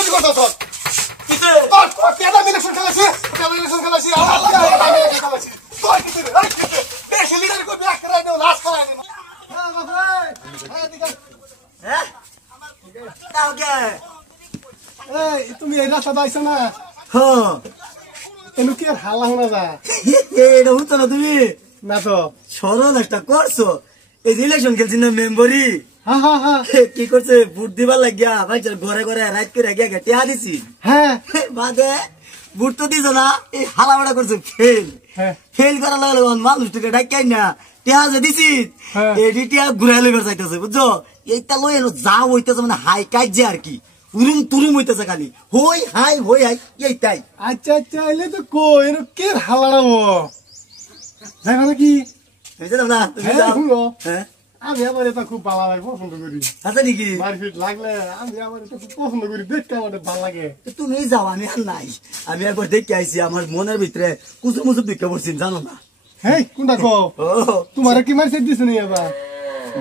তুই কথা তোর কিসে তোর তোর কেডা ইলেকশন খেলাছিস আমার খেলাছিস তোর কিসে এই কিসে বেশি লিডার কই ব্যাক করাই দাও লাস্ট করাই দাও হ্যাঁ বাবা হ্যাঁ দিকে হ্যাঁ তাও কে এই তুমি এই রাস্তা দাইছ না হ্যাঁ এনু কি আর হালা হনা যা এটা হতো না তুমি না তো সরল একটা করছো এই ইলেকশন খেলছিস না মেম্বরি হ্যাঁ হ্যাঁ হ্যাঁ কি করছে ভোট দিবার লাগিয়া ভাই ঘরে ঘরে রাত করে গিয়া টিয়া দিছি হ্যাঁ বাদে ভোট তো দিছ না এই হালাবাড়া করছে ফেল ফেল করার লগে লগে মানুষটাকে ডাকাই না টিয়া যে দিছি এই টিয়া ঘুরাই লইবার চাইতেছে বুঝছো এইটা লই এলো যা হইতেছে মানে হাই কাজে আর কি উরুম তুরুম হইতেছে খালি হই হাই এইটাই আচ্ছা আচ্ছা এলে তো কই এর কে হালাড়াবো যাইবা নাকি বুঝলাম না তুমি যাও হ্যাঁ আমি আবার এটা খুব ভালো লাগে পছন্দ করি আচ্ছা নাকি মারপিট লাগলে আমি আবার এটা খুব পছন্দ করি দেখতে আমার ভালো লাগে তুমি যাও আমি আর নাই আমি একবার দেখে আইছি আমার মনের ভিতরে কুচু মুচু দেখে পড়ছি জানো না হ্যাঁ কোনটা কো তোমার কি মারছে দিছ নি এবার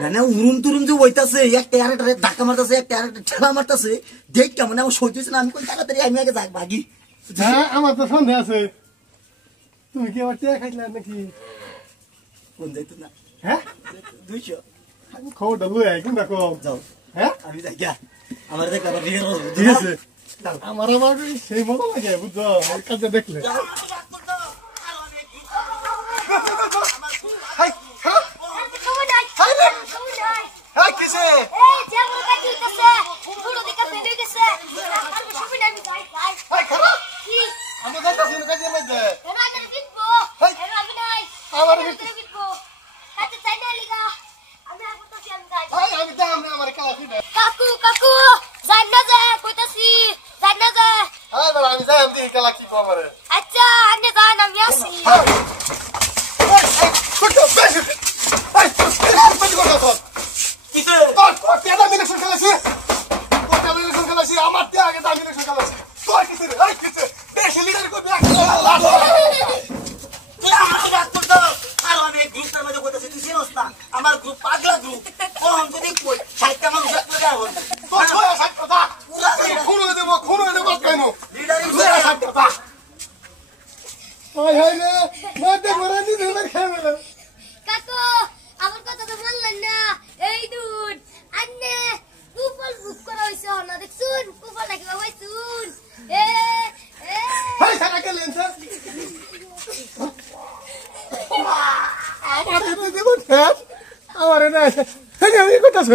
না না উরুম তুরুম যে হইতাছে একটা আরেকটা ধাক্কা মারতাছে একটা আরেকটা ঠেলা মারতাছে দেখ কেমন আমার সইতেছে না আমি কোন তাড়াতাড়ি আমি আগে যাক ভাগি হ্যাঁ আমার তো সন্দেহ আছে তুমি কি আবার টিয়া খাইলা নাকি কোন যাইতো না হ্যাঁ 200 আমি খবরটা লই আই কোনটা কো যাও হ্যাঁ আমি যাই গিয়া আমার দেখ আবার বিয়ে হলো ঠিক আছে আমার আবার সেই মজা লাগে বুঝছো এই কাজে দেখলে হাই হ্যাঁ হাই রে হাই কিসে এই যে আমার কাছে দিতেছে পুরো দিকে ফেলে দিতেছে আর বেশি না আমি যাই হাই খারাপ কি আমি যাইতাছি না কাজে মধ্যে এরা আগে বিটবো এরা আমি নাই আমার বিটবো কাছে চাই না লিগা আমি আগতাছি আমি যাই হাই আমি দাম না আমার কাছে দিবে কাকু কাকু যাই না যা কইতাছি যাই না যা আয় বড় আমি যাই আমি দেখি কালা কি খবর আচ্ছা আমি যাই না আমি আসি কত বেশি এই তুই কথা তো কিসে তোর কেডা ইলেকশন খেলাছিস আমার তে আগে দামি ইলেকশন খেলাছিস তোর কিসে এই কিসে বেশি লিডার কই ব্যাক লাস্ট তুই আমার ব্যাক করতে আর আমি গ্রুপটার মধ্যে কইতাছি তুই চিনস না আমার গ্রুপ পাগলা গ্রুপ কোন যদি কই 60টা মানুষ একলা যাও তোর কই 60টা দা খুন হয়ে দেব কেন লিডার 60টা দা ওই হাই রে মতে মরানি ধরে খাবে কাকু আমার কথা তো বললেন না এই দুধ আন্নে কুপল বুক করা হইছে না দেখছুন কুপল লাগি বাবাই শুন এ হাই সারা গেলেন স্যার আমার এটা দেব ঠেট আমার না আমি কইতাছ